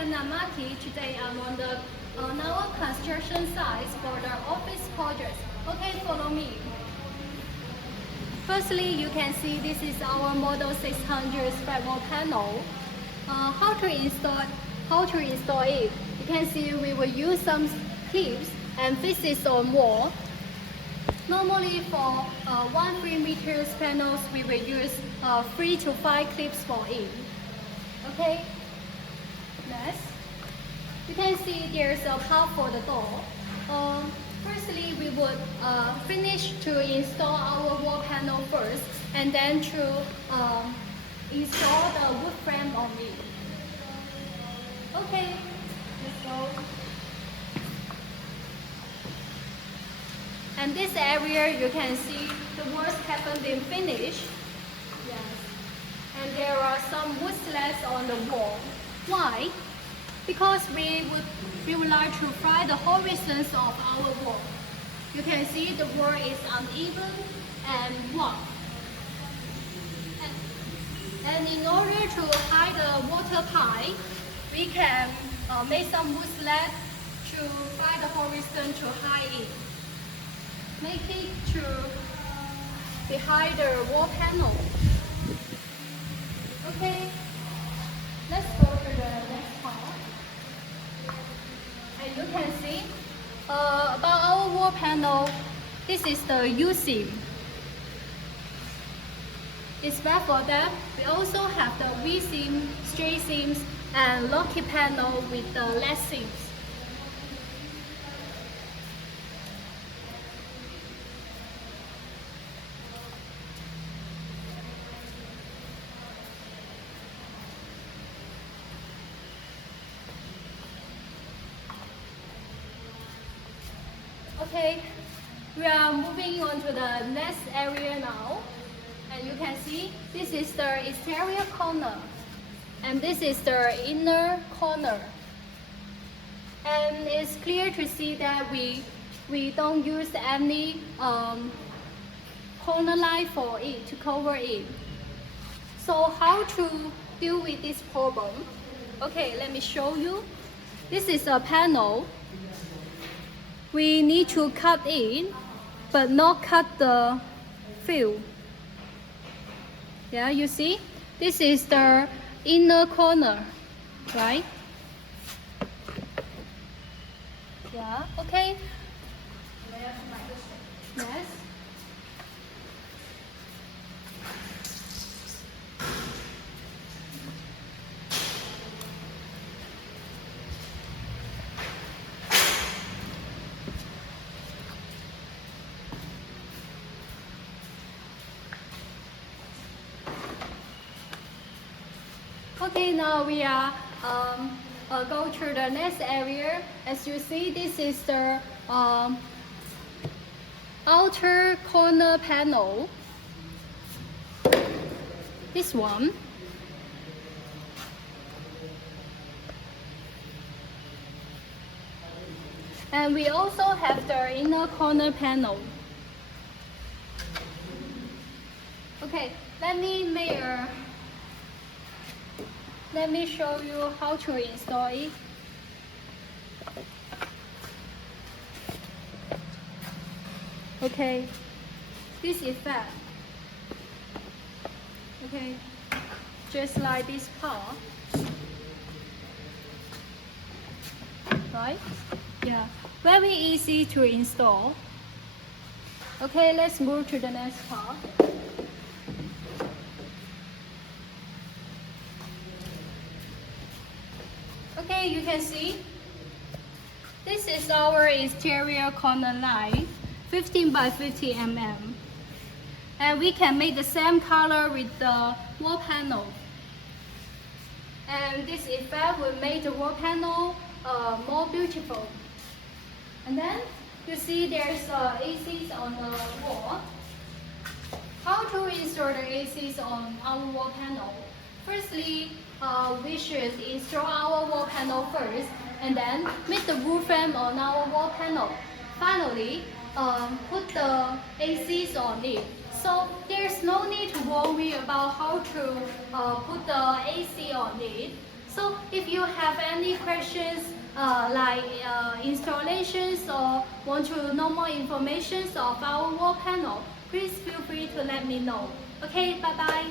Foshan City. Today I'm on our construction site for the office project. Okay, follow me. Firstly, you can see this is our model 600 flat wall panel. How to install it? You can see we will use some clips and fix it on wall. Normally for 1 3 meters panels, we will use 3 to 5 clips for it. Okay. Next, you can see there's a path for the door. Firstly, we would finish to install our wall panel first, and then to install the wood frame on it. Okay, let's go. And this area, you can see the walls haven't been finished. Yes. And there are some wood slats on the wall. Why? Because we would like to fry the horizons of our wall. You can see the wall is uneven and rough. And in order to hide the water pipe, we can make some wood slats to fry the horizon to hide it. Make it to behind the wall panel. Okay, let's go to the next part. And you can see about our wall panel, this is the U-seam. It's bad for that. We also have the V-seam, straight seams, and lucky panel with the lead seams. Okay, we are moving on to the next area now. And you can see this is the exterior corner. And this is the inner corner. And it's clear to see that we don't use any corner line for it to cover it. So how to deal with this problem? Okay, let me show you. This is a panel. We need to cut in, but not cut the fill. Yeah, you see? This is the inner corner, right? Yeah, okay. Yes. Okay, now we are go to the next area. As you see, this is the outer corner panel. This one. And we also have the inner corner panel. Okay, let me show you how to install it. Okay, this is that. Okay, just like this part. Right? Yeah, very easy to install. Okay, let's move to the next part. Okay, you can see this is our exterior corner line, 15 by 50 mm. And we can make the same color with the wall panel. And this effect will make the wall panel more beautiful. And then you see there's ACs on the wall. How to install the ACs on our wall panel? Firstly, we should install our wall panel first, and then make the wood frame on our wall panel. Finally, put the ACs on it. So there's no need to worry about how to put the AC on it. So if you have any questions like installations or want to know more information of our wall panel, please feel free to let me know. Okay, bye bye.